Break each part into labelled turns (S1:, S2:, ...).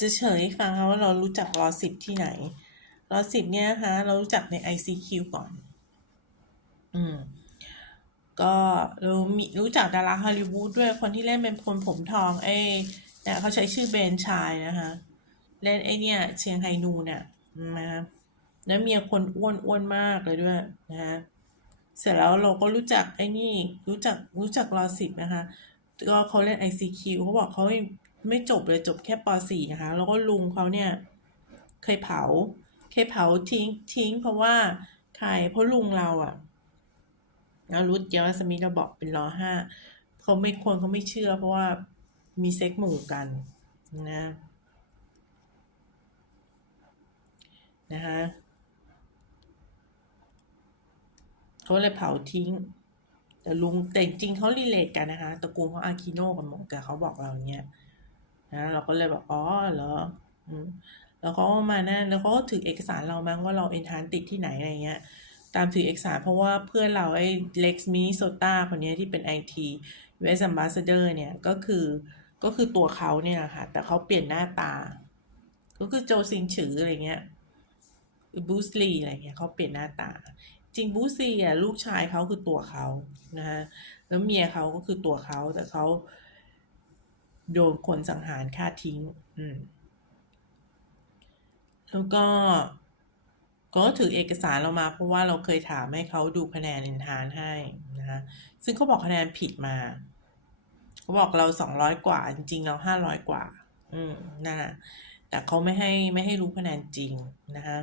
S1: จะเฉยให้ฟังค่ะว่าเรารู้จักรอสิบที่ไหน รอสิบเนี่ยนะคะเรารู้จักใน ICQ ก่อน อืม ก็เรามีรู้จักดาราฮอลลีวูดด้วยคนที่เล่นเป็นคนผมทอง เอ้เนี่ยเขาใช้ชื่อเบนชายนะคะ เล่นไอเนี่ยเชียงไฮนูเนี่ยนะคะแล้วเมียคนอ้วนอ้วนมากเลยด้วยนะคะเสร็จแล้วเราก็รู้จักไอ้นี่รู้จักรู้จักรอสิบนะคะ ก็เขาเล่น ICQ เขาบอกเขา ไม่จบเลยจบแค่ป .4 นะคะแล้วก็ลุงเขาเนี่ยเคยเผา เคยเผาทิ้งทิ้ง เพราะว่าใครเพราะลุงเราอะแล้วรุดเยาวสมิธเราบอกเป็นรอห้าเขาไม่คนเขาไม่เชื่อ เพราะว่ามีเซ็กหมู่กันนะนะคะเขาเลยเผาทิ้ง แต่ลุงแต่จริงเขารีเลทกันนะคะตระกูลเขาอาคิโนกันหมดแต่เขาบอกเราเนี้ย นะเราก็เลยบอกอ๋อเหรอแล้วเขาก็มานั่นแล้วเขาก็ถือเอกสารเรามั้งว่าเราเอ็นทานติดที่ไหนอะไรเงี้ย ตามถือเอกสารเพราะว่าเพื่อนเราไอ้เล็กซ์มินิโซตาคนนี้ที่เป็นไอที US Ambassador เนี่ยก็คือก็คือตัวเขาเนี่ยค่ะ แต่เขาเปลี่ยนหน้าตา ก็คือโจซิงฉืออะไรเงี้ยบูสลีอะไรเงี้ยเขาเปลี่ยนหน้าตา จริงบูสลีอะลูกชายเขาคือตัวเขานะฮะแล้วเมียเขาก็คือตัวเขาแต่เขา โดนคนสังหารฆ่าทิ้ง อืม แล้วก็ ก็ถือเอกสารเรามา เพราะว่าเราเคยถามให้เขาดูคะแนนอินทานให้นะคะซึ่งเขาบอกคะแนนผิดมาเขาบอกเราสองร้อยกว่า จริง ๆ เราห้าร้อยกว่า อืมนะแต่เขาไม่ให้ไม่ให้รู้คะแนนจริงนะคะ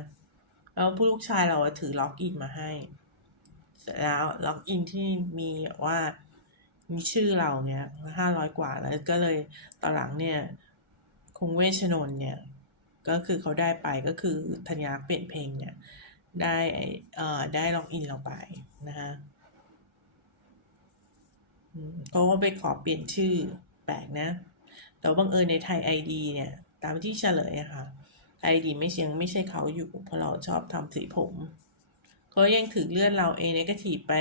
S1: แล้วผู้ลูกชายเราถือล็อกอินมาให้ เสร็จแล้วล็อกอินที่มีว่า มีชื่อเราเนี่ยห้าร้อยกว่าแล้วก็เลยตอนหลังเนี่ยคงเวชนน์เนี่ย ก็คือเขาได้ไปก็คือธัญญาเปลี่ยนเพลงเนี่ย ได้เอ่อได้ล็อกอินเราไปนะคะเขาก็ไปขอเปลี่ยนชื่อแปลกนะ แต่บังเอิญในไทยไอดีเนี่ย ตามที่เฉลยอะค่ะไอดีไม่เชียงไม่ใช่เขาอยู่ เพราะเราชอบทำสีผมเขายังถือเลื่อนเราเองเนกาทีไป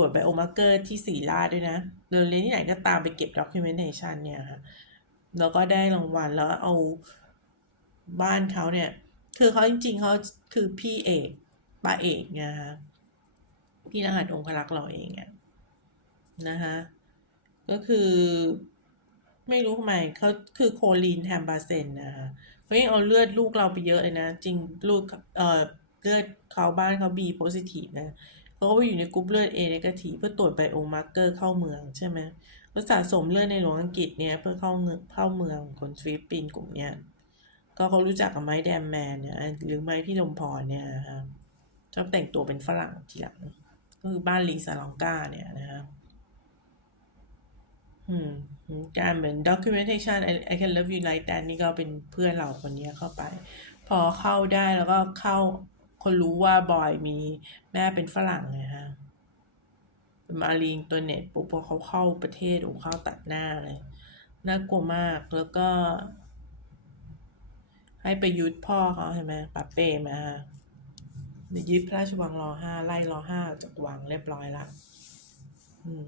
S1: รวจไบโอมาร์เกอร์ที่สีลาดด้วยนะเราเรียนที่ไหนก็ตามไปเก็บด็อกิเมนเทชันเนี่ยค่ะ แล้วก็ได้รางวัลแล้วเอาบ้านเขาเนี่ย คือเขาจริง ๆเขาคือพี่เอกป้าเอกเนี่ยฮะพี่รหัสองคลักษ์เราเองอะนะคะก็คือ ไม่รู้ทำไมเขาคือโคลีนแทมบาเซนนะคะเขายังเอาเลือดลูกเราไปเยอะเลยนะ จริงลูกเอ่อเลือดเขาบ้านเขาบีโพซิทีฟนะ เขาก็ไปอยู่ในกรุ๊ปเลือดเอเนกาทีเพื่อตรวจไบโอมาร์เกอร์เข้าเมืองใช่ไหมก็สะสมเลือดในหลวงอังกฤษเนี่ยเพื่อเข้าเมืองเข้าเมืองคนฟิลิปปินส์กลุ่มเนี้ยก็เขารู้จักกับไม้แดมแมนเนี่ยหรือไม้พี่ลมพรเนี่ยนะครับชอบแต่งตัวเป็นฝรั่งทีหลังก็คือบ้านลีซาลองกาเนี่ยนะครับอืมการเหมือน documentation I can love you like that นี่ก็เป็นเพื่อนเราคนนี้เข้าไป พอเข้าได้แล้วก็เข้า คนรู้ว่าบอยมีแม่เป็นฝรั่งนะฮะมารีนตัวเน็ตปุ๊บพอเขาเข้าประเทศโอ้เข้าตัดหน้าเลยน่ากลัวมากแล้วก็ ให้ไปยึดพ่อเขาใช่ไหมปาเป้มาไปยึดพระราชวังรอห้าไล่รอห้าจากวังเรียบร้อยละอืม